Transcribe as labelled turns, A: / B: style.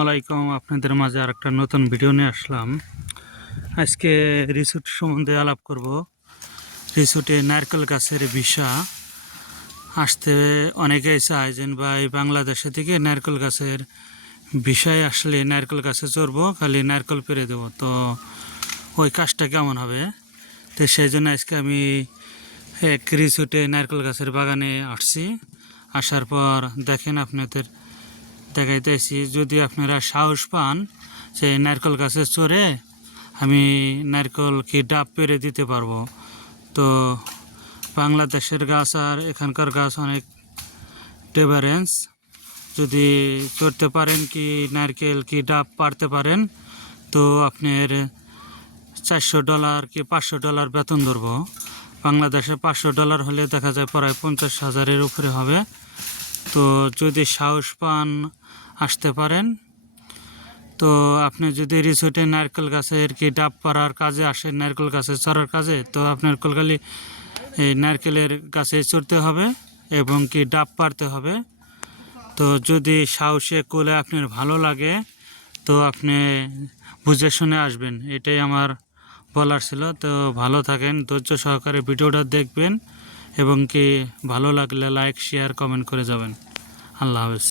A: আলাইকুম, আপনাদের মাঝে আর একটা নতুন ভিডিও নিয়ে আসলাম। আজকে রিসুট সম্বন্ধে আলাপ করব। রিসুটে নারকেল গাছের বিষা। আসতে অনেকেই চায় যে, ভাই, বাংলাদেশে থেকে নারকেল গাছের বিষয় আসলে নারকেল গাছে চড়বো, খালি নারকেল পেরে দেবো। তো ওই কাজটা কেমন হবে? তো সেই জন্য আজকে আমি এক রিসুটে নারকেল গাছের বাগানে আসছি। আসার পর দেখেন আপনাদের দেখাইতেছি, যদি আপনারা সাহস পান যে নারকেল গাছে চড়ে আমি নারকেল কি ডাব পেরে দিতে পারব। তো বাংলাদেশের গাছ আর এখানকার গাছ অনেক ডিফারেন্স যদি চড়তে পারেন কি নারকেল কি ডাব পারতে পারেন, তো আপনার চারশো ডলার কি পাঁচশো ডলার বেতন ধরবো। বাংলাদেশে পাঁচশো ডলার হলে দেখা যায় প্রায় পঞ্চাশ হাজারের উপরে হবে। তো যদি সাহস পান আসতে পারেন। তো আপনি যদি রিসোর্টে নারকেল গাছের কি ডাব পাড়ার কাজে আসেন, নারকেল গাছে চড়ার কাজে, তো আপনার কলকালি এই নারকেলের গাছে চড়তে হবে এবং কি ডাব পারতে হবে। তো যদি সাহসে, কোলে আপনার ভালো লাগে, তো আপনি বুঝে শুনে আসবেন। এটাই আমার বলার ছিল। তো ভালো থাকেন, ধৈর্য সহকারে ভিডিওটা দেখবেন এবং কি ভালো লাগলে লাইক শেয়ার কমেন্ট করে যাবেন। আল্লাহ হাফেজ